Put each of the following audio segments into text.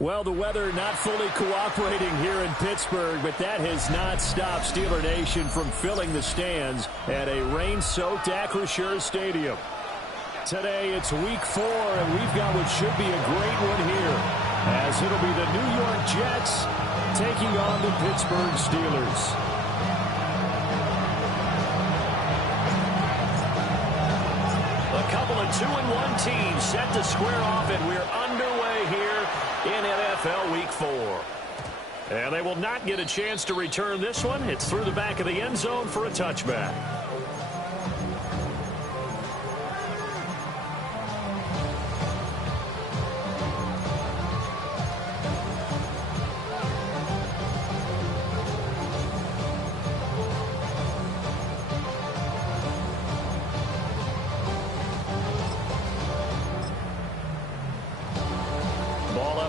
Well, the weather not fully cooperating here in Pittsburgh, but that has not stopped Steeler Nation from filling the stands at a rain-soaked Acrisure Stadium. Today, it's Week 4, and we've got what should be a great one here, as it'll be the New York Jets taking on the Pittsburgh Steelers. A couple of 2-1 teams set to square off, and we're underway here in NFL Week 4. And they will not get a chance to return this one. It's through the back of the end zone for a touchback.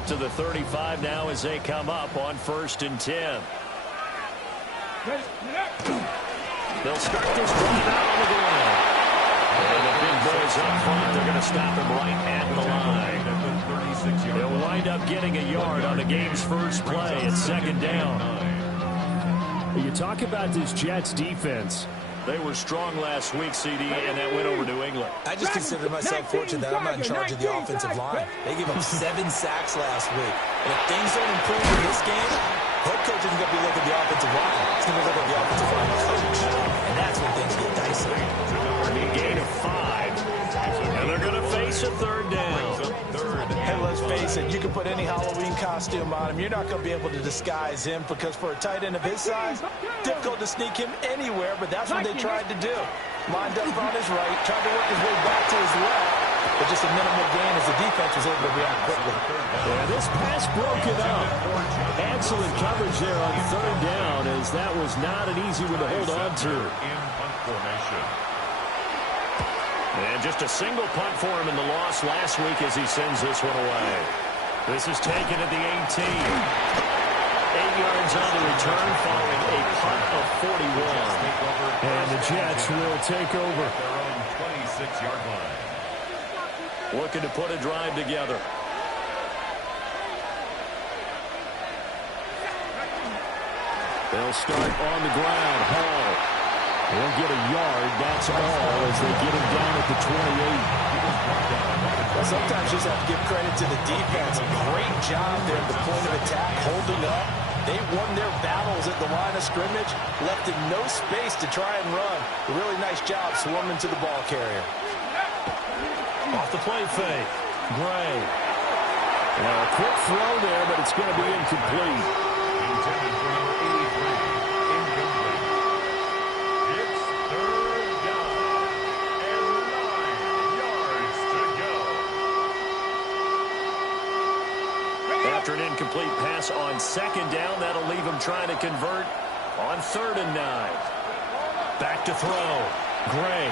To the 35 now as they come up on 1st and 10. They'll start this drive out on the ground. And the big boys up front, they're going to stop him right at the line. They'll wind up getting a yard on the game's first play at 2nd down. You talk about this Jets defense. They were strong last week, CD, and that went over New England. I just consider myself fortunate that I'm not in charge of the offensive line. They gave up 7 sacks last week. And if things don't improve in this game, head coach isn't going to be looking at the offensive line. It's going to look at the offensive line coach. And that's when things get dicey. A gain of 5. And they're going to face a 3rd down. Hey, let's face it, you can put any Halloween costume on him. You're not going to be able to disguise him because for a tight end of his size, difficult to sneak him anywhere, but that's what they tried to do. Lined up on his right, tried to work his way back to his left, but just a minimal gain as the defense was able to react quickly. Yeah, this pass broken up. Excellent coverage there on 3rd down, as that was not an easy one to hold on to. And just a single punt for him in the loss last week as he sends this one away. This is taken at the 18. 8 yards on the return following a punt of 41. And the Jets will take over. Their own 26-yard line. Looking to put a drive together. They'll start on the ground. Hall. They'll get a yard, that's all, as they get him down at the 28. Well, sometimes you just have to give credit to the defense. Great job there at the point of attack, holding up. They won their battles at the line of scrimmage, left in no space to try and run. A really nice job swarming to the ball carrier. Off the play fake. Gray. Well, a quick throw there, but it's going to be incomplete. Intended for number 83. After an incomplete pass on 2nd down, that'll leave him trying to convert on 3rd and 9. Back to throw. Gray.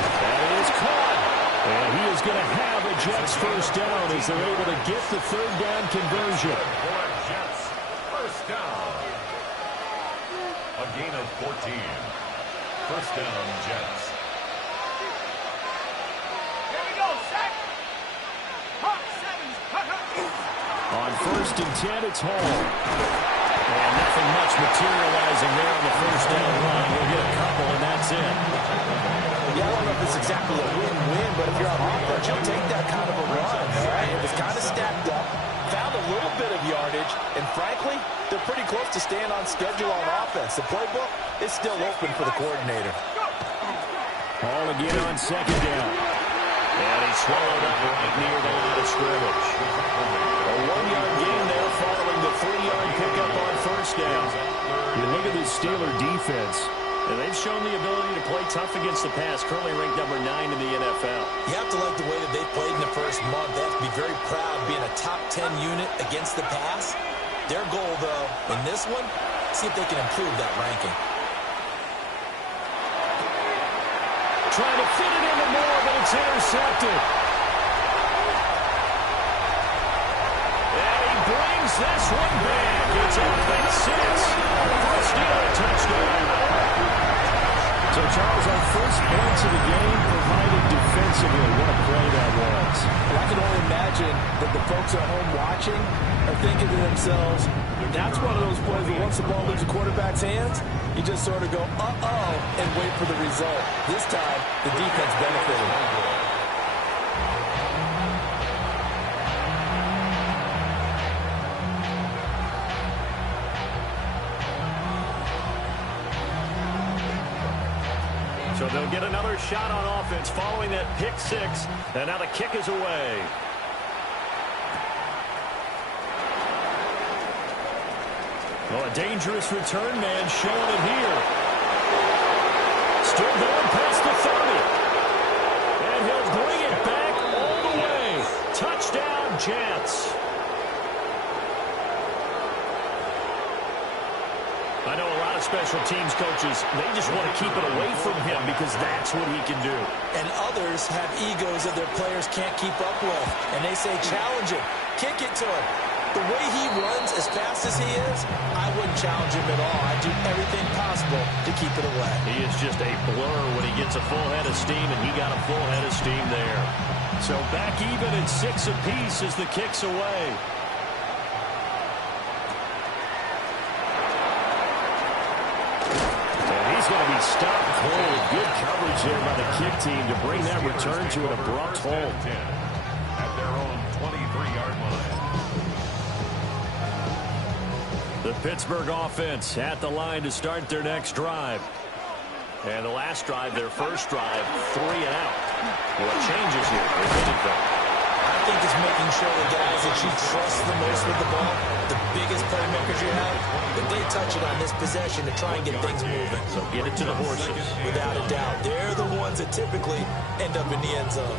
That is caught. And he is going to have a Jets first down as they're able to get the 3rd down conversion. Jets first down. A gain of 14. First down, Jets. On 1st and 10, it's Hall. And nothing much materializing there on the first down run. We'll get a couple, and that's it. Yeah, I don't know if it's exactly a win-win, but if you're on offense, you'll take that kind of a run. Right? It was kind of stacked up, found a little bit of yardage, and frankly, they're pretty close to staying on schedule on offense. The playbook is still open for the coordinator. Hall again on 2nd down. And he swallowed up right near the line of scrimmage. A 1-yard gain there following the 3-yard pickup on 1st down. this Steeler defense. And they've shown the ability to play tough against the pass, currently ranked number 9 in the NFL. You have to like the way that they played in the first month. They have to be very proud being a top 10 unit against the pass. Their goal, though, in this one, see if they can improve that ranking. Trying to fit it into Moore, but it's intercepted. And he brings this one back. It's open 6 for a Steeler touchdown. So, Charles, our first points of the game provided defensively. What a play that was. Well, I can only imagine that the folks at home watching are thinking to themselves, that's one of those plays where once the ball leaves the quarterback's hands, you just sort of go, uh-oh, and wait for the result. This time, the defense benefited. So they'll get another shot on offense following that pick 6. And now the kick is away. Well, a dangerous return man showing it here. Still going past the 30. And he'll bring it back all the way. Touchdown, Jets. I know a lot of special teams coaches, they just want to keep it away from him because that's what he can do. And others have egos that their players can't keep up with. And they say, challenge him, kick it to him. The way he runs as fast as he is, I wouldn't challenge him at all. I'd do everything possible to keep it away. He is just a blur when he gets a full head of steam, and he got a full head of steam there. So back even at 6 apiece as the kick's away. He's going to be stopped cold. Good coverage there by the kick team to bring that return to an abrupt halt. At their own 23-yard line. The Pittsburgh offense at the line to start their next drive. And the last drive, their first drive, 3 and out. What changes here, if anything? I think it's making sure the guys that you trust the most with the ball, the biggest playmakers you have, that they touch it on this possession to try and get things moving. So get it to the horses. Without a doubt. They're the ones that typically end up in the end zone.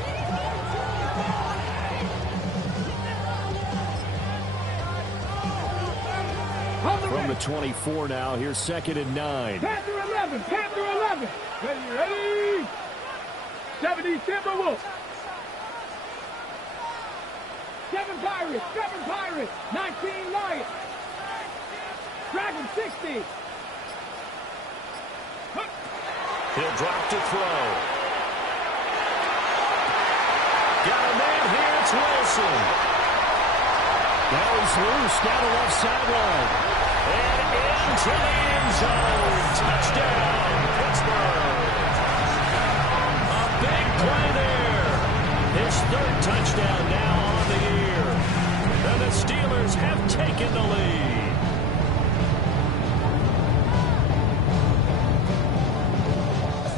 From the 24 now, here's 2nd and 9. Panther 11, Panther 11. Ready? 70 Timberwolves. 7 Pirates, 19 Lions. Dragon 60. He'll drop to throw. Got a man here, it's Wilson. Now he's loose down the left sideline. And into the end zone. Touchdown, Pittsburgh. A big play there. His 3rd touchdown now on the year. And the Steelers have taken the lead.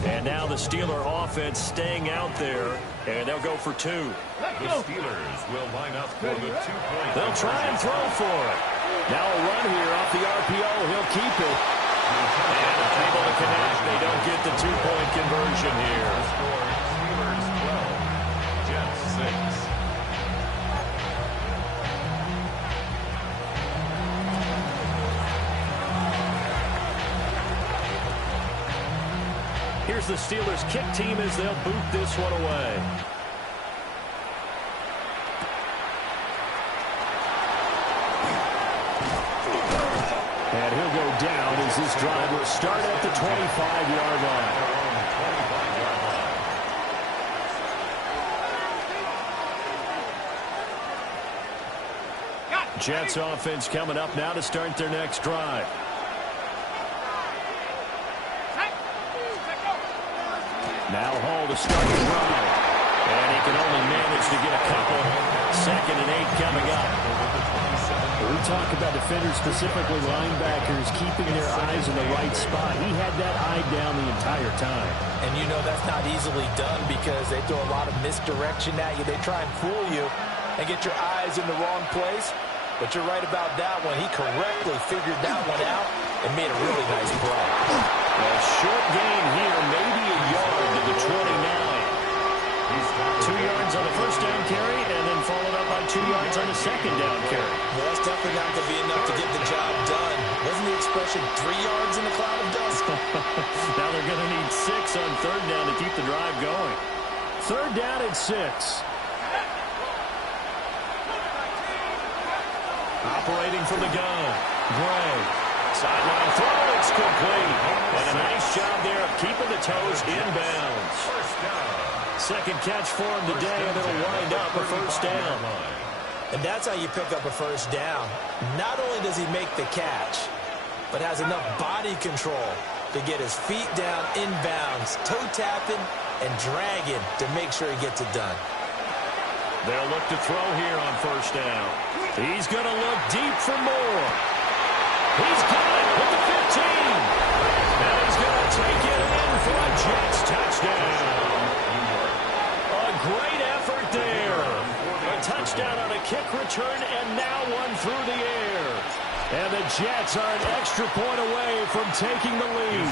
And now the Steeler offense staying out there. And they'll go for 2. The Steelers will line up for the 2-point. They'll try and throw for it. Now a run here off the RPO. He'll keep it. And unable to connect. They don't get the 2-point conversion here. Score Steelers 12, Jets 6. Here's the Steelers kick team as they'll boot this one away. And he'll go down as this drive will start at the 25-yard line. Jets offense coming up now to start their next drive. Now Hall to start the drive. And he can only manage to get a couple. 2nd and 8 coming up. We talk about defenders, specifically linebackers, keeping their eyes in the right spot. He had that eye down the entire time. And you know that's not easily done because they throw a lot of misdirection at you. They try and fool you and get your eyes in the wrong place. But you're right about that one. He correctly figured that one out and made a really nice play. A short gain here, maybe a yard to the 29. 2 yards on the first down carry, and then followed up by 2 yards on the second down carry. Well, that's definitely not going to be enough to get the job done. Wasn't the expression 3 yards in a cloud of dust? Now they're going to need 6 on third down to keep the drive going. Third down and 6. Operating from the gun, Gray. Sideline throw, it's complete. And a nice job there of keeping the toes inbounds. First down. Second catch for him today, and it'll wind up a first down. And that's how you pick up a first down. Not only does he make the catch, but has enough body control to get his feet down inbounds, toe tapping and dragging to make sure he gets it done. They'll look to throw here on first down. He's going to look deep for more. He's got it with the 15. And he's going to take it in for a Jets touchdown. A great effort there. A touchdown on a kick return, and now one through the air. And the Jets are an extra point away from taking the lead.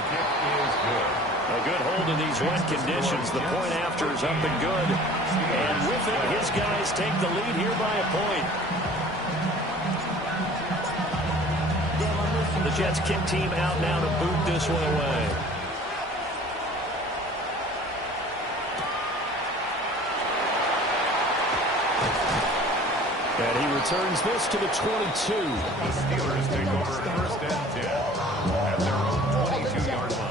A good hold in these wet conditions. The point after is up and good. And with it, his guys take the lead here by a point. The Jets kick team out now to boot this one away. And he returns this to the 22. The Steelers take over first and 10 at their own 22-yard line.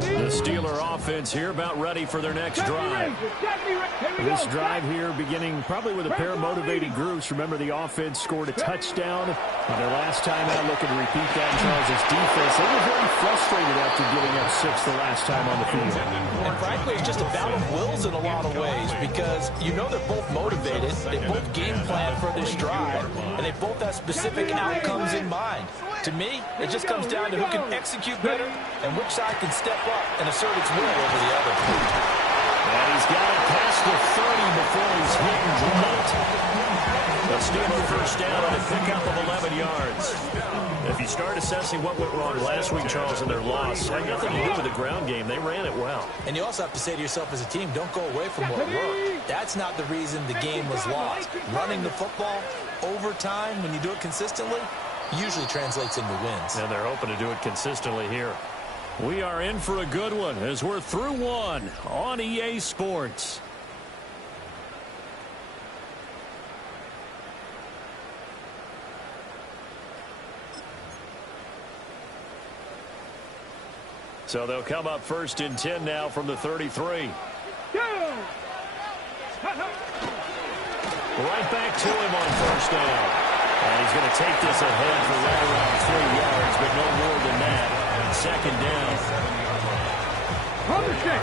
The Steeler offense here about ready for their next drive. This drive here beginning probably with a pair of motivated groups. Remember, the offense scored a touchdown on their last time out. Looking to repeat that in Charles' defense. They were very frustrated after giving up 6 the last time on the field. And frankly, it's just a battle of wills in a lot of ways because you know they're both motivated. They both game plan for this drive, and they both have specific outcomes in mind. To me, it just comes down to who can execute better and which side can step up and assert its will over the other. And he's got it past the 30 before he's hit and dropped. A Steeler first down and a pickup of 11 yards. If you start assessing what went wrong last week, Charles, in their loss, had nothing to do with the ground game. They ran it well. And you also have to say to yourself as a team, don't go away from what worked. That's not the reason the game was lost. Running the football over time, when you do it consistently, usually translates into wins. And they're hoping to do it consistently here. We are in for a good one as we're through one on EA Sports. So they'll come up first and 10 now from the 33. Right back to him on first down. And he's going to take this ahead for right around 3 yards, but no more than that. Second down.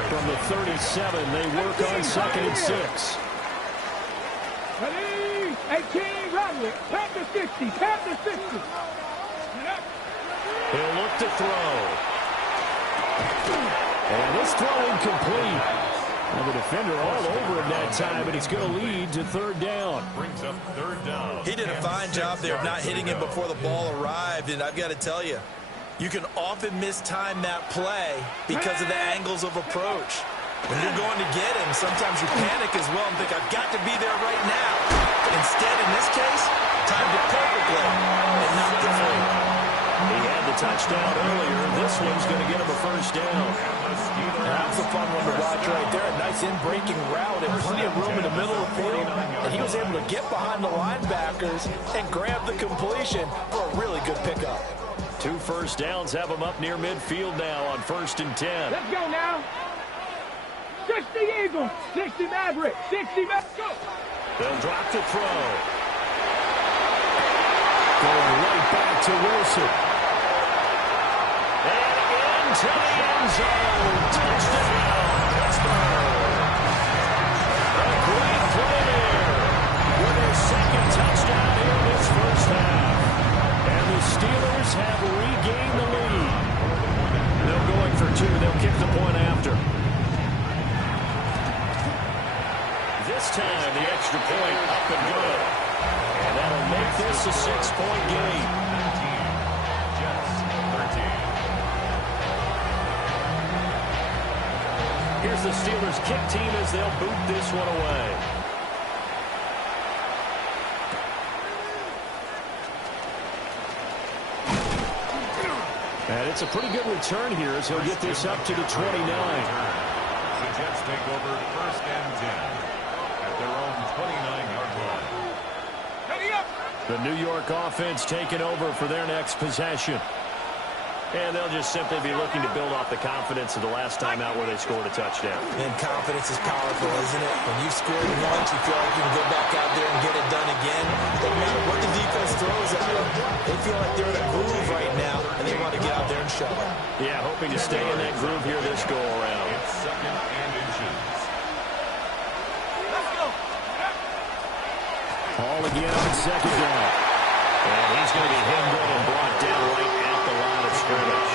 From the 37, they work on second and 6. Ready? 18, Roderick. Tap the 60. Tap the 60. He'll look to throw. And this throw incomplete. And the defender all over him that time, but it's going to lead to third down. Brings up third down. He did a fine job there of not hitting him before the ball arrived, and I've got to tell you, you can often mistime that play because of the angles of approach. When you're going to get him, sometimes you panic as well and think, I've got to be there right now. Instead, in this case, timed it perfectly and knocked it free. He had the touchdown earlier. This one's going to get him a first down. That's a fun one to watch right there. A nice in-breaking route and plenty of room in the middle of the field. And he was able to get behind the linebackers and grab the completion for a really good pickup. 2 first downs have him up near midfield now on first and 10. Let's go now. 60 Eagles. 60 Maverick. 60 Maverick. Go. They'll drop to throw. Going right back to Wilson. And into the end zone. Touchdown, Pittsburgh. A great play there with their second touchdown here in this first half. And the Steelers have extra point up and good. And that'll make this a 6-point game. 19, Jets 13. Here's the Steelers kick team as they'll boot this one away. And it's a pretty good return here as he'll get this up to the 29. The Jets take over 1st and 10 at their own 29-yard line. The New York offense taking over for their next possession. And they'll just simply be looking to build off the confidence of the last time out where they scored a touchdown. And confidence is powerful, isn't it? When you've scored once, you feel like you can go back out there and get it done again. No matter what the defense throws at them, they feel like they're in a groove right now, and they want to get out there and show it. Yeah, hoping to stay in that groove here this go-around. It's 2nd and inches. Hall again on 2nd down. And he's going to be hemmed in and brought down right at the line of scrimmage.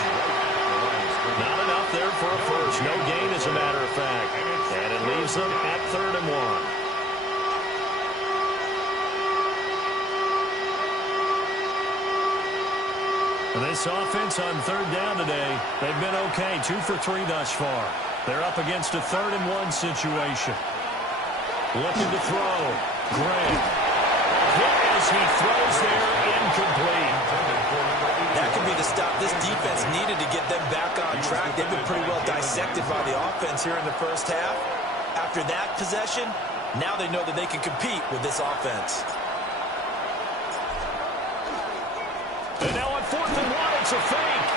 Not enough there for a first. No gain, as a matter of fact. And it leaves them at 3rd and 1. This offense on 3rd down today, they've been okay. 2 for 3 thus far. They're up against a 3rd and 1 situation. Looking to throw. Gray. Hit as he throws there, incomplete. That could be the stop this defense needed to get them back on track. They've been pretty well dissected by the offense here in the first half. After that possession, now they know that they can compete with this offense. And now on 4th and 1, it's a fake.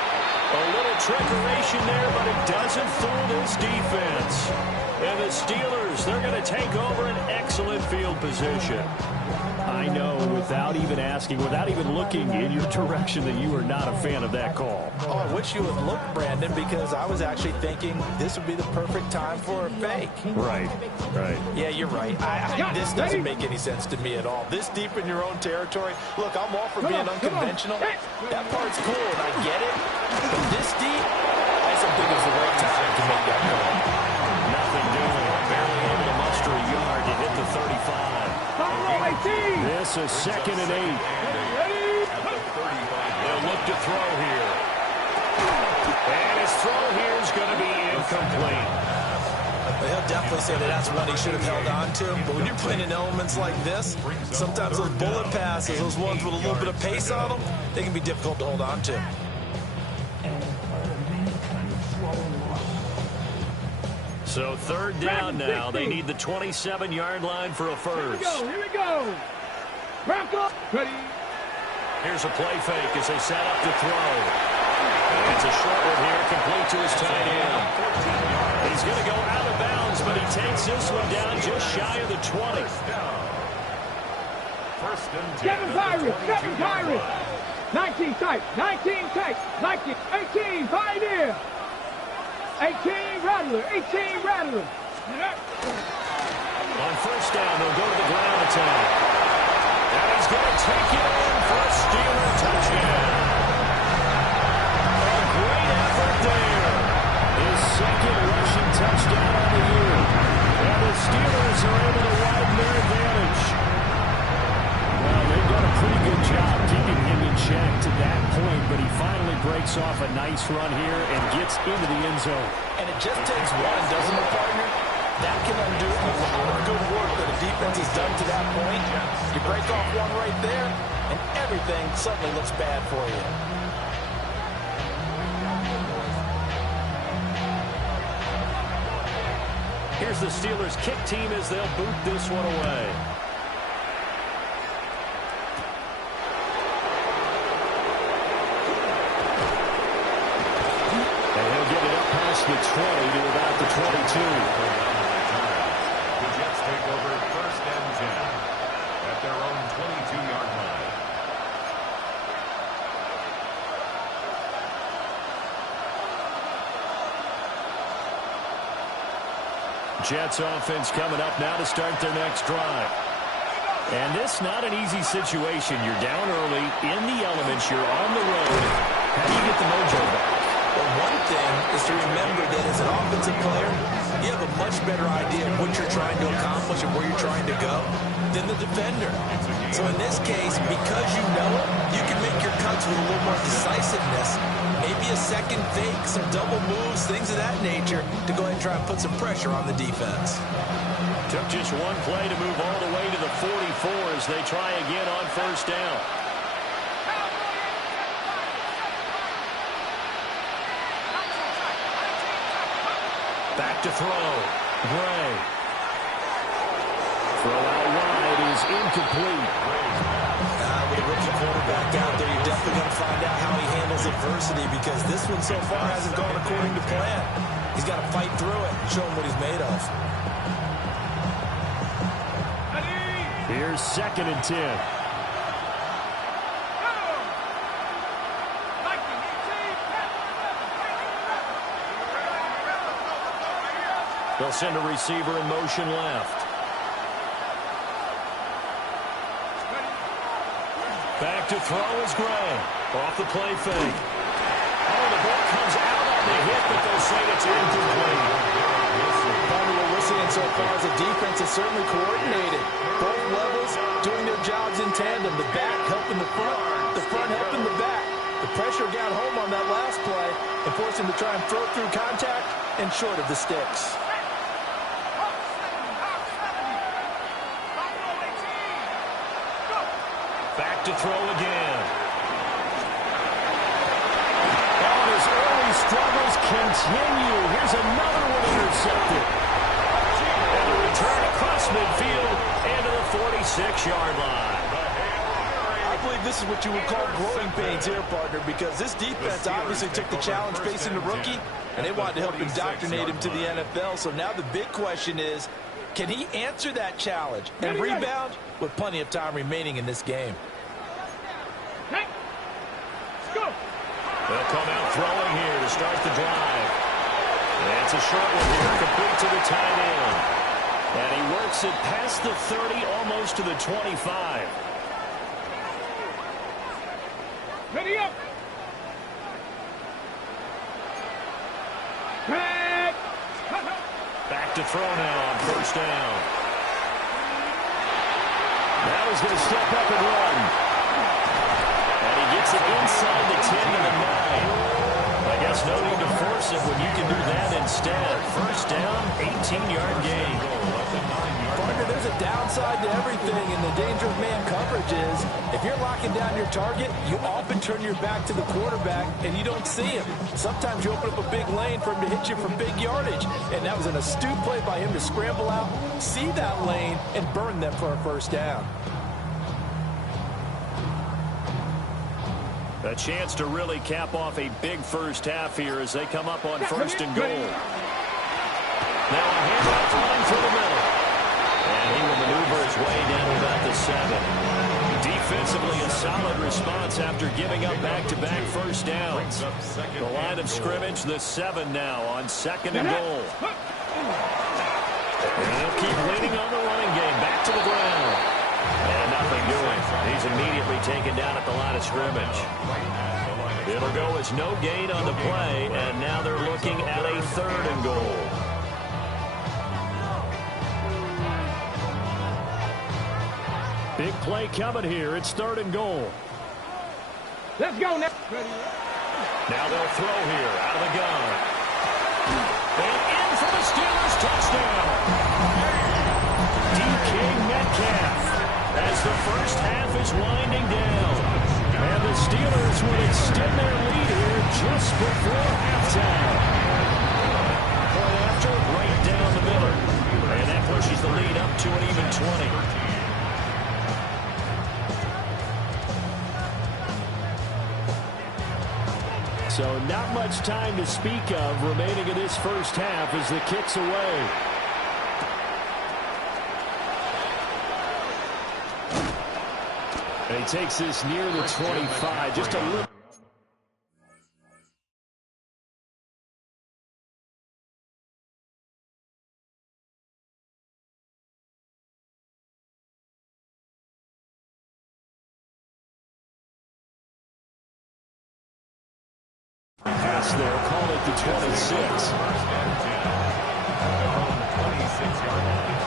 A little trickeration there, but it doesn't fool this defense. And the Steelers, they're going to take over an excellent field position. I know, without even asking, without even looking in your direction, that you are not a fan of that call. Oh, I wish you would look, Brandon, because I was actually thinking this would be the perfect time for a fake. Right. Yeah, you're right. This doesn't make any sense to me at all. This deep in your own territory. Look, I'm all for being unconventional. That part's cool, and I get it. But this deep, I just don't think it's the right time to make that call. Nothing doing. Barely able to muster a yard to hit the 35. This is 2nd and 8. They'll look to throw here. And his throw here is going to be incomplete. He'll definitely say that that's one he should have held on to. But when you're playing in elements like this, sometimes those bullet passes, those ones with a little bit of pace on them, they can be difficult to hold on to. So 3rd down now. They need the 27-yard line for a first. Here we go. Back up. Ready. Here's a play fake as they set up to throw. And it's a short one here, complete to his tight end. He's going to go out of bounds, but he takes this one down just shy of the 20. 1st and 10. Kevin Tyrus. 19 tight. 19 tight. 19. 18. Pioneer. 18 Rattler. 18 Rattler. On 1st down, they'll go to the ground attack. And he's going to take it in for a Steeler touchdown. A great effort there. His 2nd rushing touchdown on the year. And the Steelers are able to widen their advantage. Well, they've done a pretty good job keeping him in check to that point, but he finally breaks off a nice run here and gets into the end zone. And it just takes one, doesn't it, partner? That can undo a lot of good work that a defense has done to that point. You break off one right there, and everything suddenly looks bad for you. Here's the Steelers kick team as they'll boot this one away. And he'll get it up past the 20 to about the 22. The Jets take over 1st and 10 at their own 22-yard line. Jets offense coming up now to start their next drive. And this not an easy situation. You're down early, in the elements, you're on the road. How do you get the mojo back? Well, one thing is to remember that as an offensive player, you have a much better idea of what you're trying to accomplish and where you're trying to go than the defender. So in this case, because you know it, you can make your cuts with a little more decisiveness, maybe a second fake, some double moves, things of that nature, to go ahead and try and put some pressure on the defense. Took just one play to move all the way to the 44 as they try again on first down. Back to throw. Gray. Throw out wide is incomplete. With a rookie quarterback out there, you're definitely going to find out how he handles adversity, because this one so far hasn't gone according to plan. He's got to fight through it and show him what he's made of. Here's 2nd and 10. They'll send a receiver in motion left. Back to throw is Gray. Off the play fake. Oh, the ball comes out on the hit, but they'll say it's incomplete. What we're seeing so far is the defense is certainly coordinated. Both levels doing their jobs in tandem. The back helping the front helping the back. The pressure got home on that last play and forced him to try and throw through contact and short of the sticks. Back to throw again. Oh, his early struggles continue. Here's another one intercepted. And a return across midfield and to the 46-yard line. I believe this is what you would call growing pains here, partner, because this defense obviously took the challenge facing the rookie, and they wanted to help indoctrinate him to the NFL. So now the big question is, can he answer that challenge and rebound with plenty of time remaining in this game? Let's go. They'll come out throwing here to start the drive. That's a short one here, complete to the tight end. And he works it past the 30, almost to the 25. Ready up. Back. Back to throw now on first down. Now he's going to step up and run. And he gets it inside the 10 to the 9. I guess no need to force it when you can do that instead. First down, 18-yard gain. Partner, there's a downside to everything, and the danger of man coverage is if you're locking down your target, you often turn your back to the quarterback and you don't see him. Sometimes you open up a big lane for him to hit you for big yardage, and that was an astute play by him to scramble out, see that lane, and burn them for a first down. A chance to really cap off a big first half here as they come up on first and goal. Now a handoff line for the middle. And he will maneuver his way down to about the 7. Defensively, a solid response after giving up back-to-back first downs. The line of scrimmage, the 7 now on 2nd and goal. And they'll keep leaning on the running game. Back to the ground. And nothing doing. He's immediately taken down at the line of scrimmage. It'll go as no gain on the play, and now they're looking at a 3rd and goal. Big play coming here. It's 3rd and goal. Let's go now. Now they'll throw here out of the gun. And in for the Steelers touchdown. DK Metcalf. As the first half is winding down. And the Steelers will extend their lead here just before halftime. Point after, right down the middle. And that pushes the lead up to an even 20. So not much time to speak of remaining in this first half as the kick's away. And he takes this near the 25, just a little. pass there. Call it the 26. First and 10. At their own 26-yard line.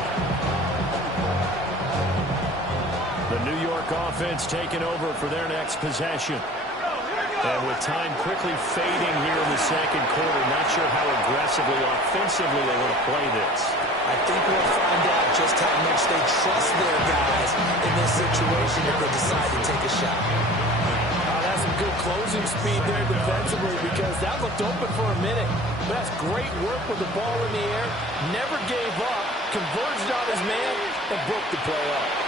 The New York offense taking over for their next possession. And with time quickly fading here in the second quarter, not sure how aggressively, offensively they want to play this. I think we'll find out just how much they trust their guys in this situation if they decide to take a shot. That's some good closing speed there defensively because that looked open for a minute. But that's great work with the ball in the air. Never gave up, converged on his man, and broke the play up.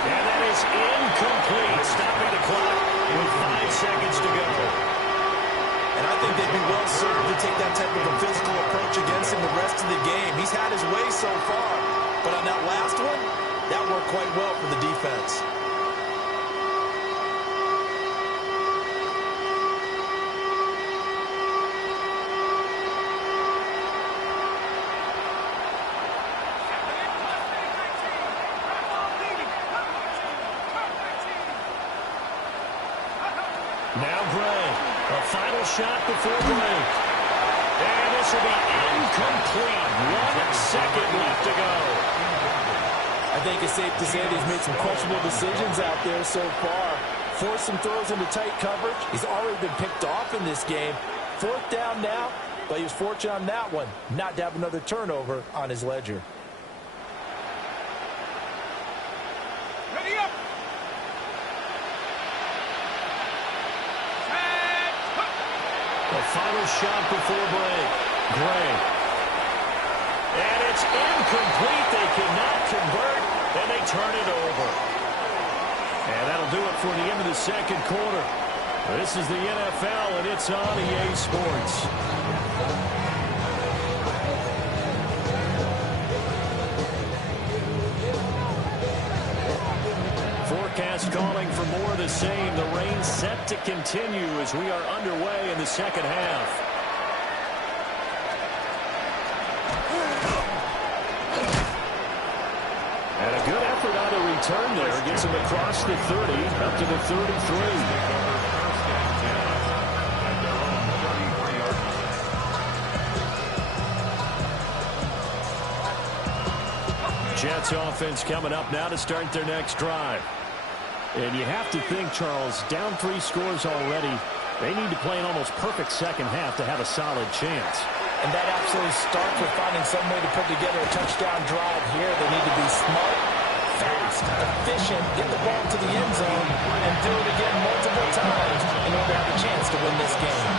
And that is incomplete, stopping the clock with 5 seconds to go. And I think they'd be well suited to take that type of a physical approach against him the rest of the game. He's had his way so far, but on that last one, that worked quite well for the defense. Now Gray, a final shot before break. And this will be incomplete. 1 second left to go. I think it's safe to say that he's made some questionable decisions out there so far. Forced some throws into tight coverage. He's already been picked off in this game. 4th down now, but he was fortunate on that one not to have another turnover on his ledger. Ready up. The final shot before break. Gray. And it's incomplete. They cannot convert, and they turn it over. And that'll do it for the end of the second quarter. This is the NFL, and it's on EA Sports. Forecast calling for more of the same. The rain set to continue as we are underway in the second half. And a good effort on the return there. Gets him across the 30, up to the 33. Jets offense coming up now to start their next drive. And you have to think, Charles, down 3 scores already. They need to play an almost perfect second half to have a solid chance. And that absolutely starts with finding some way to put together a touchdown drive here. They need to be smart, fast, efficient, get the ball to the end zone, and do it again multiple times in order to have a chance to win this game.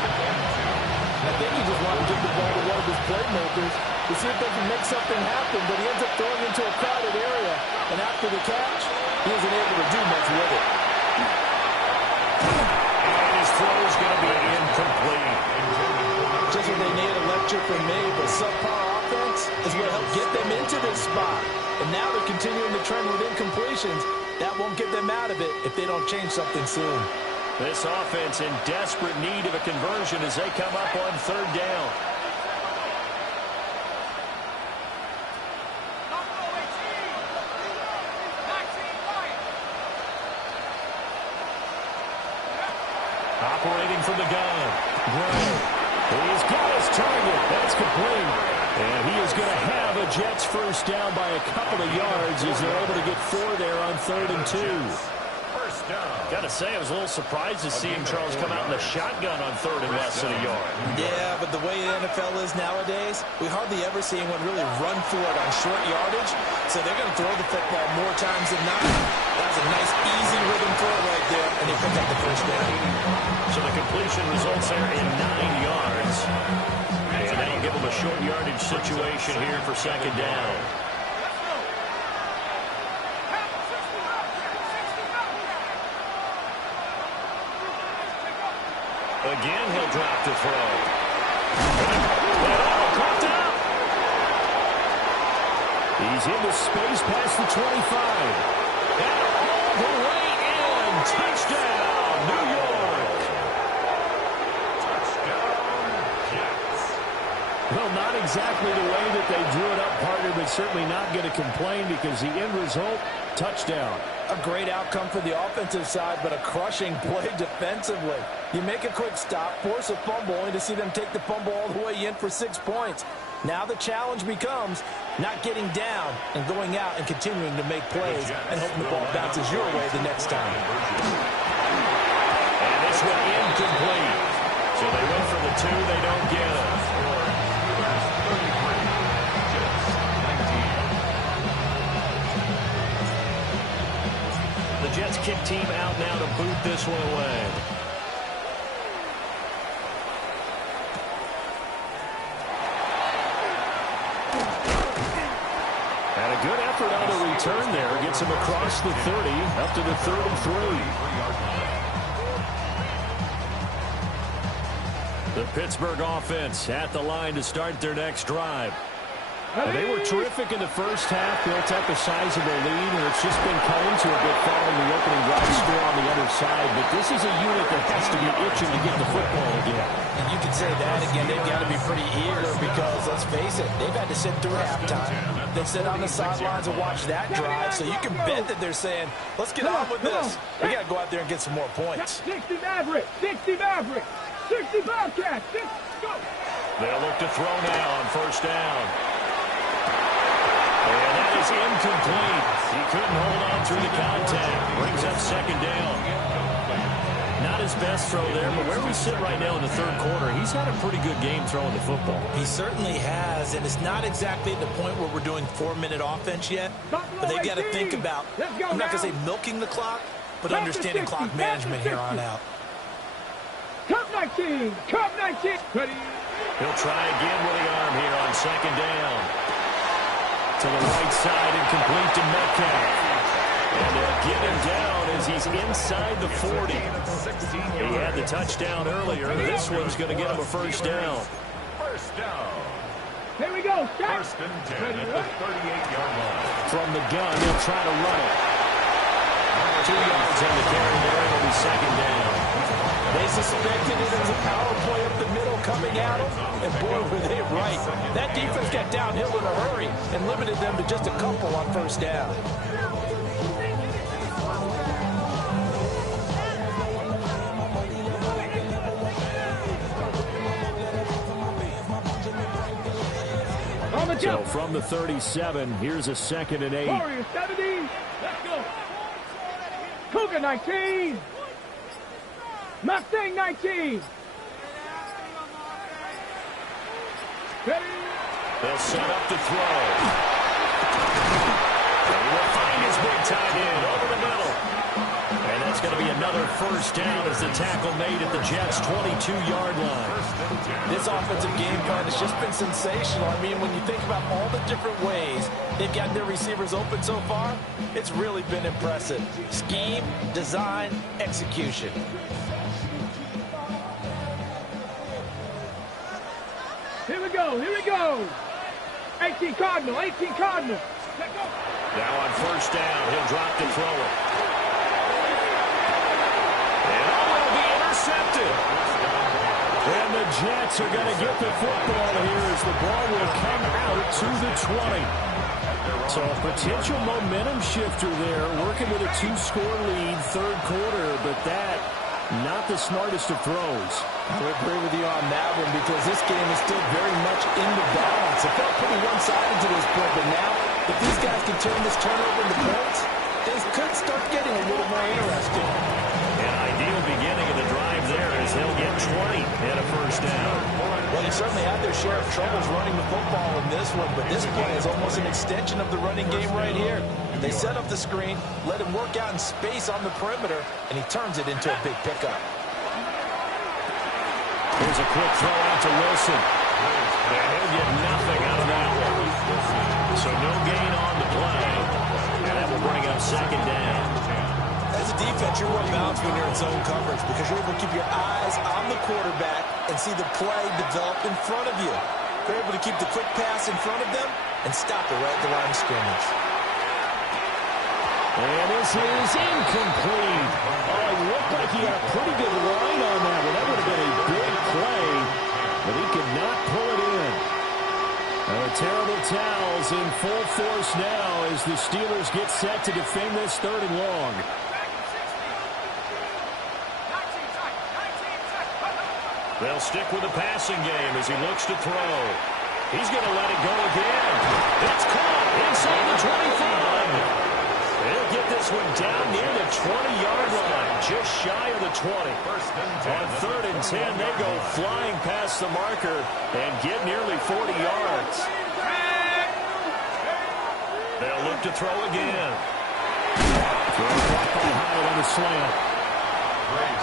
I think he just wanted to give the ball to one of his playmakers to see if they can make something happen, but he ends up throwing into a crowded area. And after the catch, he isn't able to do much with it. And his throw is going to be incomplete. Just what they need, a lecture from me, but subpar offense is what helped get them into this spot. And now they're continuing the trend with incompletions. That won't get them out of it if they don't change something soon. This offense in desperate need of a conversion as they come up on 3rd down. Operating from the gun. Gray. He's got his target. That's complete. And he is going to have a Jets first down by a couple of yards as they're able to get 4 there on 3rd and 2. First down. Got to say, I was a little surprised to see him, Charles, come out in the shotgun on 3rd and less than a yard. Yeah, but the way the NFL is nowadays, we hardly ever see anyone really run for it on short yardage. So they're going to throw the football more times than not. That was a nice, easy rhythm throw right there, and they picked up the first down. So the completion results there in 9 yards. And that'll give them a short yardage situation here for 2nd down. Again, he'll drop to throw. Caught out. He's into space past the 25. And all the way in. Touchdown, New York. Touchdown, Jets. Well, not exactly the way that they drew it up, partner, but certainly not going to complain because the end result, touchdown. A great outcome for the offensive side, but a crushing play defensively. You make a quick stop, force a fumble, only to see them take the fumble all the way in for 6 points. Now the challenge becomes not getting down and going out and continuing to make plays and hoping the ball bounces your way the next time. And this one incomplete. So they went for the 2, they don't get it. The Jets kick team out now to boot this one away. And a good effort on the return there. Gets him across the 30, up to the 33. The Pittsburgh offense at the line to start their next drive. And they were terrific in the first half, built up a sizable lead, and it's just been cut into a bit following the opening drive score on the other side. But this is a unit that has to be itching to get the football again. And you can say that again. They've got to be pretty eager because, let's face it, they've had to sit through halftime. They sit on the sidelines and watch that drive. So you can bet that they're saying, let's get on with this. We got to go out there and get some more points. 60 Maverick, 60 Maverick, 60 Bobcats, 60, go. They'll look to throw now on first down. And that is incomplete. He couldn't hold on through the contact. Brings up second down. Not his best throw there, but where we sit right now in the third quarter, he's had a pretty good game throwing the football. He certainly has, and it's not exactly at the point where we're doing 4-minute offense yet, but they've got to think about, I'm not going to say milking the clock, but understanding clock management here on out. Cup 19, Cup 19. Ready. He'll try again with the arm here on second down. To the right side and complete to Metcalf. And they'll get him down as he's inside the 40. He had the touchdown earlier. This one's going to get him a first down. First down. Here we go. Stop. First and 10 at the 38-yard line. From the gun, he'll try to run it. 2 yards on the carry there. It'll be second down. They suspected it as a power play up the middle coming at them, and boy, were they right. That defense got downhill in a hurry and limited them to just a couple on first down. So from the 37, here's a 2nd and 8. Warriors 70. Let's go. Cougar 19. Mustang 19. Ready. They'll set up to throw. He will find his big tight end over the middle. And that's going to be another first down as the tackle made at the Jets' 22-yard line. This offensive game plan has just been sensational. I mean, when you think about all the different ways they've gotten their receivers open so far, it's really been impressive. Scheme, design, execution. Here we go. Here we go. 18 Cardinal. 18 Cardinal. Let's go. Now on first down, he'll drop to throw it. And it'll be intercepted. And the Jets are going to get the football here as the ball will come out to the 20. So a potential momentum shifter there, working with a 2-score lead, third quarter, but that not the smartest of throws. I would agree with you on that one because this game is still very much in the balance. It felt pretty one-sided to this point, but now if these guys can turn this turnover into points, things could start getting a little more interesting. An ideal beginning of the drive there as he'll get 20 and a first down. Well, they certainly had their share of troubles running the football in this one, but this play is almost an extension of the running game right here. They set up the screen, let him work out in space on the perimeter, and he turns it into a big pickup. Here's a quick throw out to Wilson. And he'll get nothing out of that one. So no gain on the play. And that will bring up second down. As a defense, you're more balanced when you're in zone coverage because you're able to keep your eyes on the quarterback and see the play develop in front of you. You're able to keep the quick pass in front of them and stop it right at the line of scrimmage. And this is incomplete. Oh, it looked like he had a pretty good line on that one. That would have been a big play, but he could not pull it in. The terrible towels in full force now as the Steelers get set to defend this 3rd and long. They'll stick with the passing game as he looks to throw. He's going to let it go again. It's caught inside the 25. He'll get this one down near the 20-yard line, just shy of the 20. On 3rd and 10, they go flying past the marker and get nearly 40 yards. They'll look to throw again. Throw blocked by Hyatt on the slant.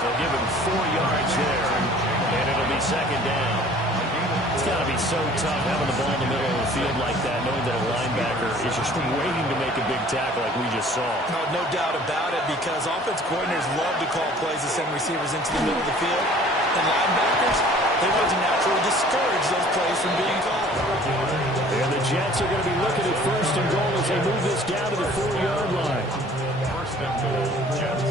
They'll give him 4 yards there, and it'll be 2nd down. It's got to be so tough having the ball in the middle of the field like that, knowing that a linebacker is just waiting to make a big tackle like we just saw. No doubt about it, because offense coordinators love to call plays to send receivers into the middle of the field. And linebackers, they want to naturally discourage those plays from being called. And the Jets are going to be looking at 1st and goal as they move this down to the 4-yard line. 1st and goal, Jets.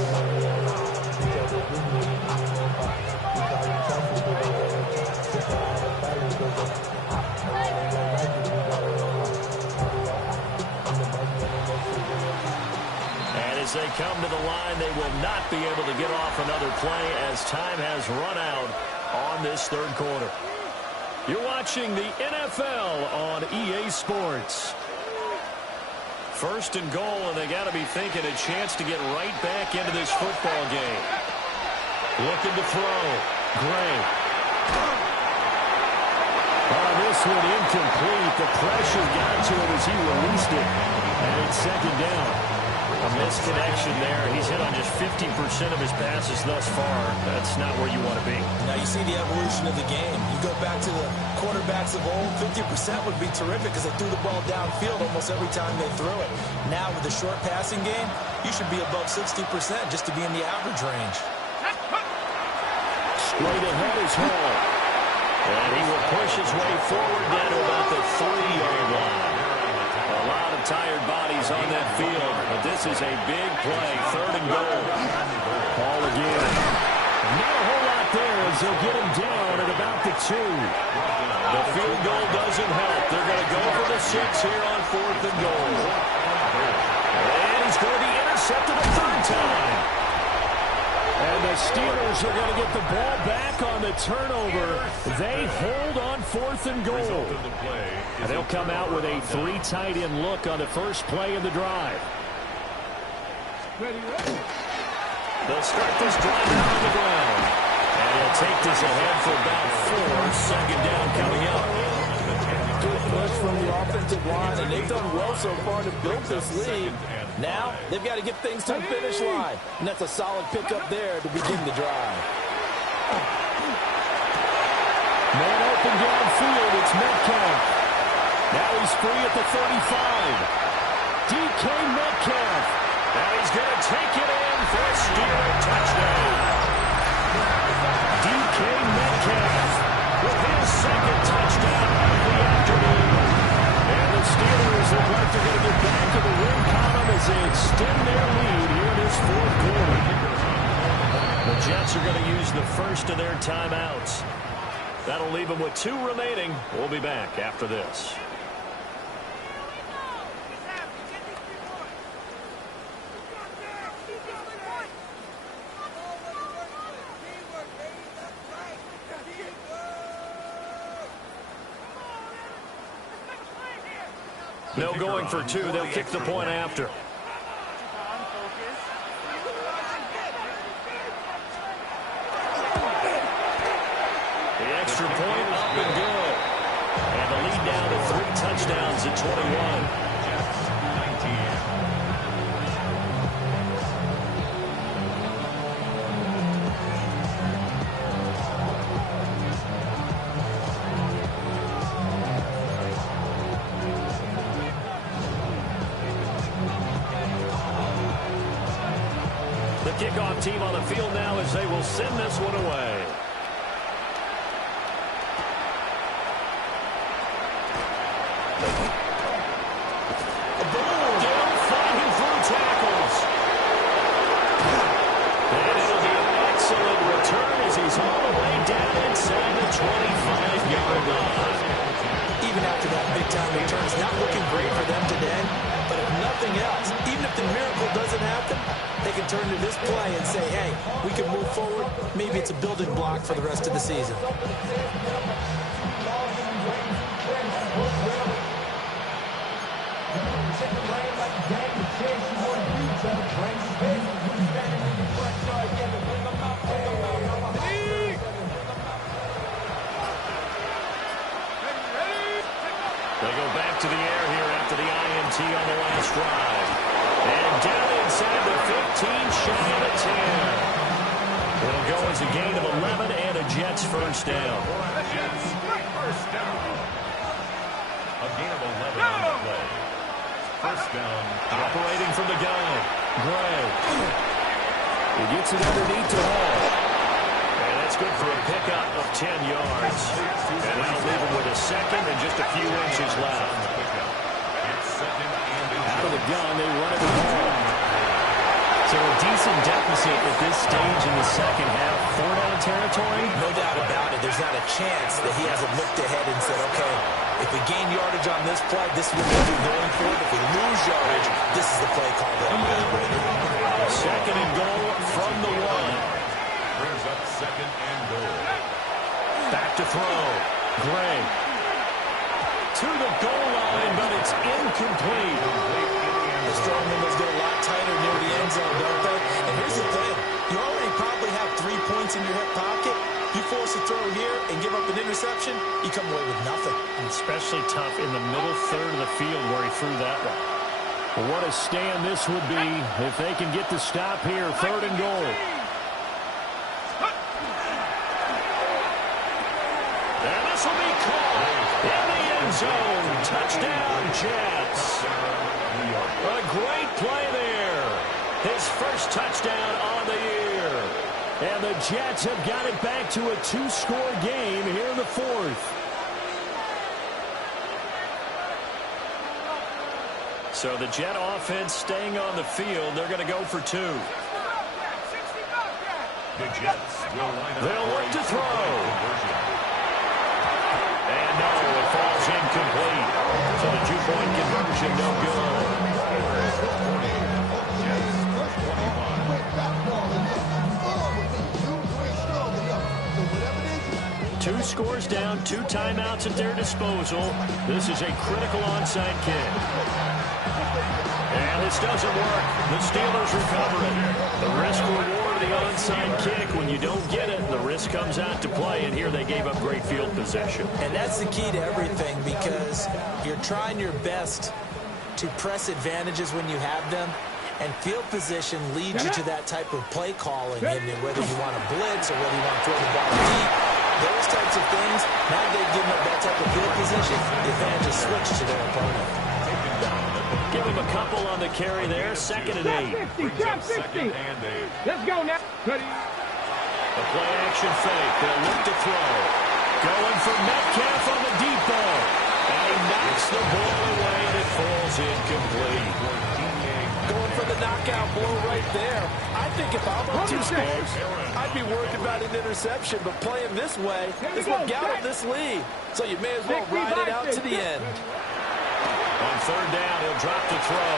As they come to the line, they will not be able to get off another play as time has run out on this 3rd quarter. You're watching the NFL on EA Sports. 1st and goal, and they got to be thinking a chance to get right back into this football game. Looking to throw. Gray. Oh, this one incomplete. The pressure got to him as he released it. And it's 2nd down. A misconnection there. He's hit on just 50% of his passes thus far. That's not where you want to be. Now you see the evolution of the game. You go back to the quarterbacks of old, 50% would be terrific because they threw the ball downfield almost every time they threw it. Now with the short passing game, you should be above 60% just to be in the average range. Straight ahead is Hall. And he will push his way forward down to about the 3-yard line. A lot of tired bodies on that field, but this is a big play. 3rd and goal. Ball again. Not a whole lot there as they'll get him down at about the 2. The field goal doesn't help. They're going to go for the 6 here on 4th and goal. And he's going to be intercepted a 3rd time. And the Steelers are going to get the ball back on the turnover. They hold on 4th and goal. And they'll come out with a 3 tight end look on the first play of the drive. They'll start this drive out on the ground. And he'll take this ahead for about 4. 2nd down coming up. Good push from the offensive line, and they've done well so far to build this lead. Now, they've got to get things to the finish line, and that's a solid pickup there to begin the drive. Man open downfield, it's Metcalf. Now he's free at the 35. DK Metcalf. Now he's going to take it in for a Steeler touchdown. DK Metcalf with his 2nd touchdown of the afternoon. And the Steelers look like they're going to get back to the win column as they extend their lead here in this 4th quarter. The Jets are going to use the first of their timeouts. That'll leave them with 2 remaining. We'll be back after this. No going for 2. They'll kick the point after. The extra point up and good. And the lead down to 3 touchdowns at 21. Kickoff team on the field now as they will send this one away. Down fighting through tackles. And it'll be an excellent return as he's all the way down inside the 25-yard line. Even after that big-time return, it's not looking great for them today, but enough nothing else. Even if the miracle doesn't happen, they can turn to this play and say, hey, we can move forward. Maybe it's a building block for the rest of the season. They go back to the air here after the INT on the last drive. And down inside the 15, shy of the 10. It'll go as a gain of 11 and a Jets first down. Jets first down. A gain of 11 on the play. First down. Operating from the gun. Gray. He gets it underneath to Hall. And that's good for a pickup of 10 yards. And that'll leave him with a second and just a few inches left. Out of the gun, they run it to Hall. So a decent deficit at this stage in the second half. 4-down territory? No doubt about it. There's not a chance that he hasn't looked ahead and said, okay, if we gain yardage on this play, this is what we're going for it. If we lose yardage, this is the play call that I'm going to bring. Second and goal from the 1. Brings up second and goal. Back to throw. Gray. To the goal line, but it's incomplete. The strong windows get a lot tighter near the end zone, don't they? And here's the thing. You already probably have 3 points in your hip pocket. You force a throw here and give up an interception, you come away with nothing. And especially tough in the middle third of the field where he threw that one. Well, what a stand this would be if they can get the stop here. Third and goal. And this will be caught in the end zone. Touchdown, Jets. A great play there. His first touchdown on the year. And the Jets have got it back to a 2-score game here in the 4th. So the Jet offense staying on the field. They're going to go for 2. The Jets will line up. They'll look to throw. And no, it falls incomplete. So the 2-point conversion no good. 2 scores down, 2 timeouts at their disposal. This is a critical onside kick. And this doesn't work. The Steelers recover it. The risk-reward of the onside kick. When you don't get it, the risk comes out to play. And here they gave up great field position. And that's the key to everything, because you're trying your best to press advantages when you have them. And field position leads you to that type of play calling. And whether you want to blitz or whether you want to throw the ball deep, those types of things, now they've given up that type of field position, the advantage is switched to their opponent. Give him a couple on the carry there. Second and 8. Drop 50. Let's go now. The play action fake. They'll look to throw. Going for Metcalf on the deep ball. And he knocks the ball away and it falls incomplete. Going for the knockout blow right there. I think if I'm up 2 scores, I'd be worried about an interception, but playing this way is what got him this lead. So you may as well ride it out to the end. On third down, he'll drop to throw.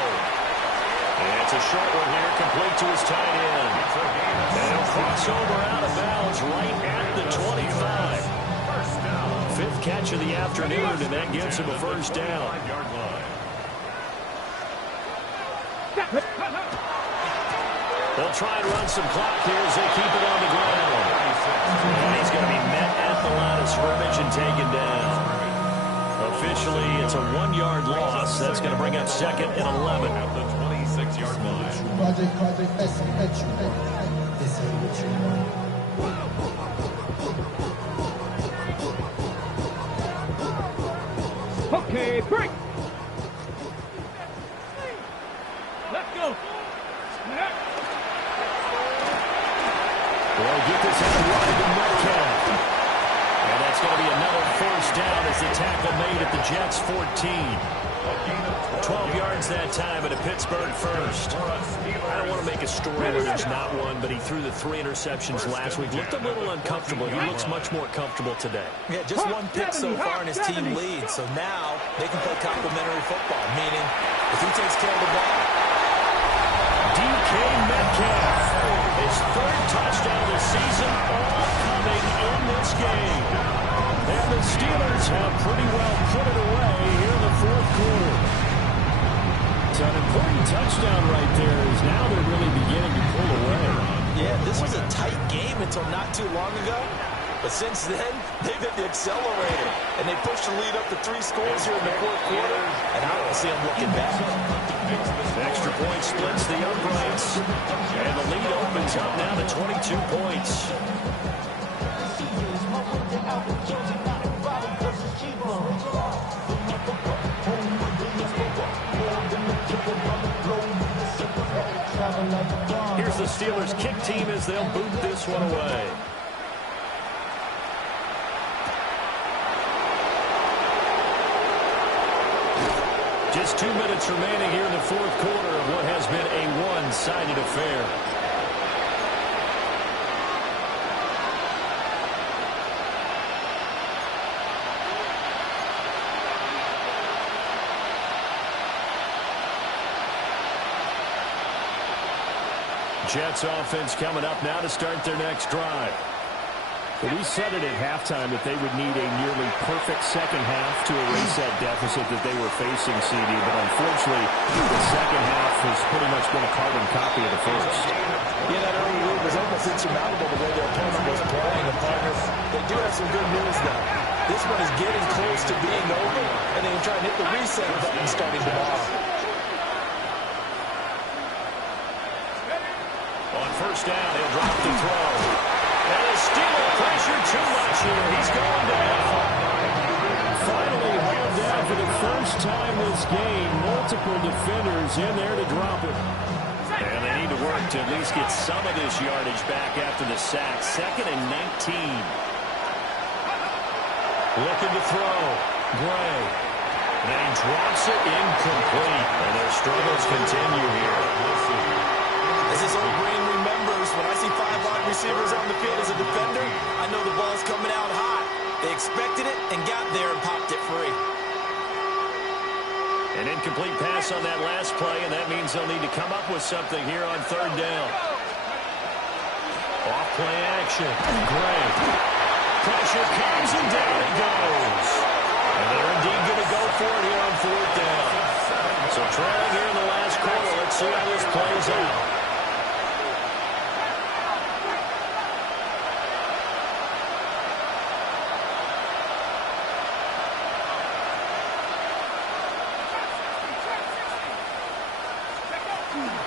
And it's a short one here, complete to his tight end. And he'll cross over out of bounds right at the 25. 5th catch of the afternoon, and that gives him a first down. They'll try and run some clock here as they keep it on the ground. And he's going to be met at the line of scrimmage and taken down. Officially, it's a 1-yard loss. That's going to bring up second and 11. At the 26-yard line. Okay, break. Let's go. Well, get this out wide to Metcalf. And that's going to be another first down as the tackle made at the Jets' 14. 12 yards that time at a Pittsburgh first. I don't want to make a story where there's not one, but he threw the 3 interceptions last week. Looked a little uncomfortable. He looks much more comfortable today. Yeah, just 1 pick so far and his team leads. So now they can play complementary football, meaning If he takes care of the ball. DK Metcalf, his third touchdown of the season, all coming in this game. And the Steelers have pretty well put it away here in the fourth quarter. It's an important touchdown right there, as now they're really beginning to pull away. Yeah, this was a tight game until not too long ago. But since then, they've hit the accelerator. And they pushed the lead up to 3 scores here in the fourth quarter. And I don't see them looking back. The extra point splits the uprights. And the lead opens up now to 22 points. Here's the Steelers' kick team as they'll boot this one away. Just 2 minutes remaining here in the fourth quarter of what has been a one-sided affair. Jets offense coming up now to start their next drive. Well, we said it at halftime that they would need a nearly perfect second half to erase that deficit that they were facing, CD. But unfortunately, the second half has pretty much been a carbon copy of the first. Yeah, that early lead was almost insurmountable the way their opponent was playing. And partners, they do have some good news, though. This one is getting close to being over, and they can try and hit the reset button starting tomorrow. On first down, he'll drop the throw. And the Steelers pressure too much here. He's going down. Finally hauled down for the first time this game. Multiple defenders in there to drop it. And they need to work to at least get some of this yardage back after the sack. 2nd and 19. Looking to throw. Gray. And he drops it incomplete. And their struggles continue here. As his old brain remembers, when I see 5 wide receivers on the field as a defender, I know the ball's coming out hot. They expected it and got there and popped it free. An incomplete pass on that last play, and that means they'll need to come up with something here on third down. Off play action. Gray. Pressure comes and down it goes. And they're indeed going to go for it here on fourth down. So trailing here in the last quarter. Let's see how this plays out.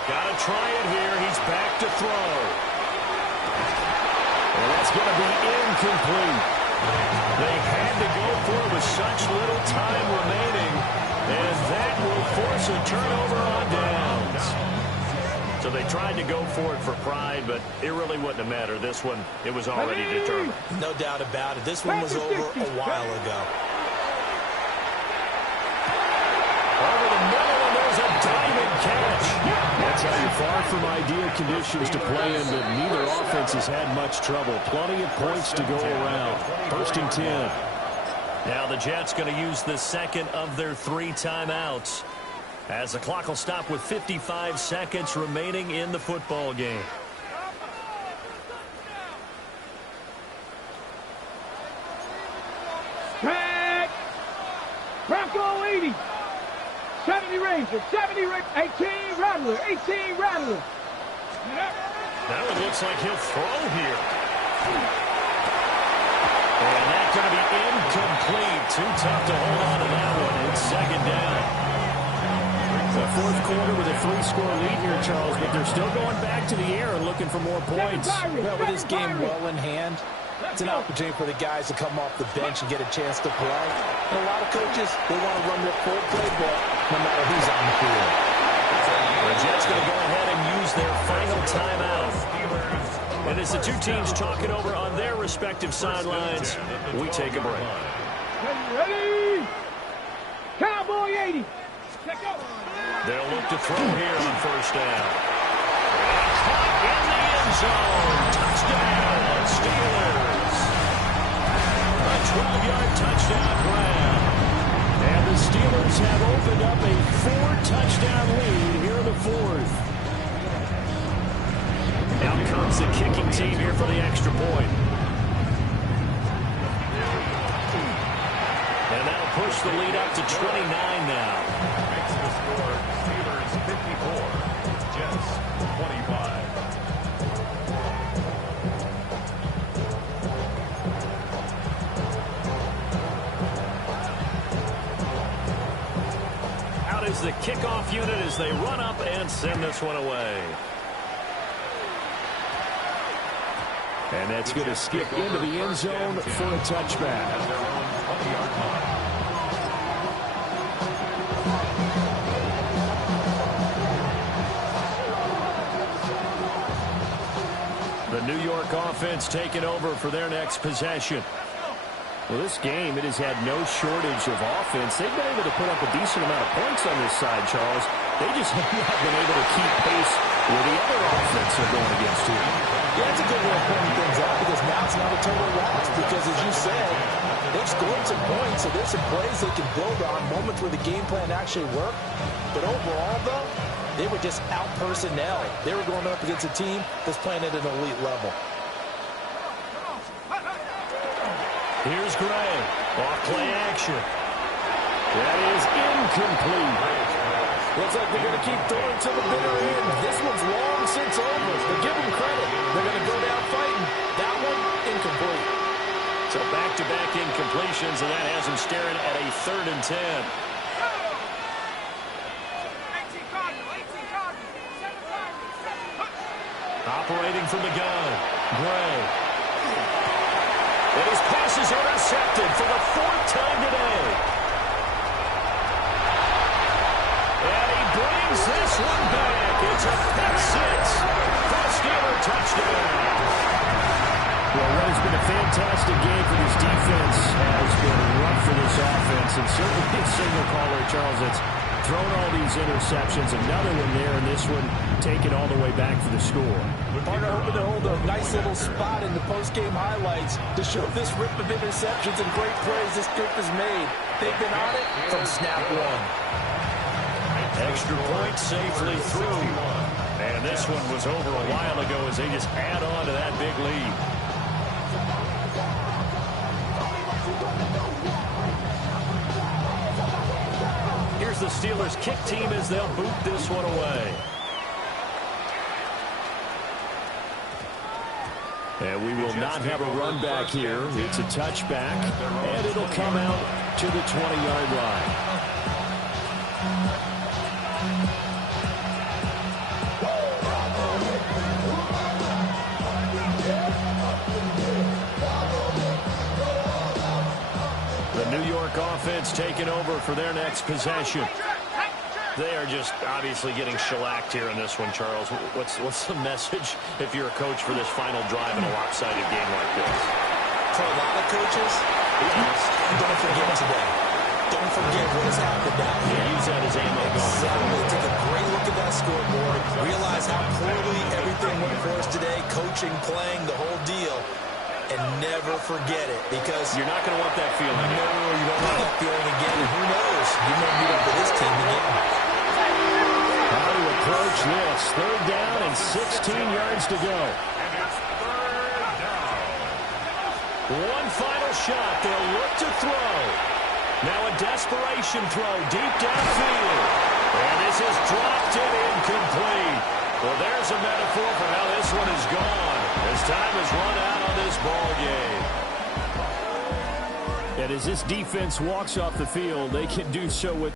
Got to try it here. He's back to throw. And that's going to be incomplete. They had to go for it with such little time remaining. And that will force a turnover on downs. So they tried to go for it for pride, but it really wouldn't have mattered. This one, it was already determined. No doubt about it. This one was over a while ago. Over the middle, and there's a diving catch. That's how you're far from ideal conditions to play in, but neither offense has had much trouble. Plenty of points to go around. 1st and 10. Now the Jets going to use the second of their 3 timeouts, as the clock will stop with 55 seconds remaining in the football game. Track. Bronco 80. 70 Ranger. 70 Ranger. 18 Rattler. 18 Rattler. That one looks like he'll throw here. And that's going to be incomplete. Too tough to hold on to that one. It's 2nd down. The fourth quarter with a 3-score lead here, Charles, but they're still going back to the air and looking for more points. Well, with this game well in hand, it's an opportunity for the guys to come off the bench and get a chance to play. And a lot of coaches, they want to run their full playbook no matter who's on the field. The Jets going to go ahead and use their final timeout. And as the two teams talk it over on their respective sidelines, we take a break. Ready? Cowboy 80. They'll look to throw here on first down. And caught in the end zone. Touchdown, Steelers. A 12-yard touchdown grab. And the Steelers have opened up a touchdown lead here in the fourth. Out comes the kicking team here for the extra point. And that'll push the lead up to 29 now. Makes the score Steelers 54, Jets 25. Out is the kickoff unit as they run up and send this one away. And that's going to skip into the end zone for a touchback. At their own 20-yard line. The New York offense taking over for their next possession. Well, this game, it has had no shortage of offense. They've been able to put up a decent amount of points on this side, Charles. They just have not been able to keep pace with the other offense they're going against here. Yeah, that's a good way of pointing things out because now it's not a total loss because, as you said, they've scored some points, so there's some plays they can build on, moments where the game plan actually worked. But overall, though, they were just out-personnel. They were going up against a team that's playing at an elite level. Here's Gray. Off play action. That is incomplete. Looks like they're going to keep throwing to the bitter end. This one's long since over. But give them credit. They're going to go down fighting. That one, incomplete. So back-to-back incompletions, and that has them staring at a 3rd and 10. Operating from the gun, Gray. And his passes are intercepted for the 4th time today. And he brings this one back. It's a pick six for a Steeler touchdown. Well, what has been a fantastic game for this defense has been rough for this offense, and certainly a signal caller, Charles, that's thrown all these interceptions. Another one there, and this one taken all the way back for the score. Partner hoping to hold a nice little spot in the post-game highlights to show this rip of interceptions and great plays this group has made. They've been on it from snap one. Extra point safely through. And this one was over a while ago as they just add on to that big lead. Here's the Steelers kick team as they'll boot this one away. And we will not have a run back here. It's a touchback, and it'll come out to the 20-yard line. The New York offense taking over for their next possession. They are just obviously getting shellacked here in this one, Charles. What's the message if you're a coach for this final drive in a lopsided game like this? For a lot of coaches, don't forget today. Don't forget what has happened down here. Use that as ammo going. Exactly. Take a great look at that scoreboard. Realize how poorly everything went for us today. Coaching, playing, the whole deal. And never forget it because you're not going to want that feeling. No, you don't want that feeling again. And who knows? You may meet up with this team again. How to approach this? 3rd down and 16 yards to go. One final shot. They'll look to throw. Now a desperation throw deep downfield. And this is dropped and incomplete. Well, there's a metaphor for how this one is gone. As time has run out on this ball game. And as this defense walks off the field, they can do so with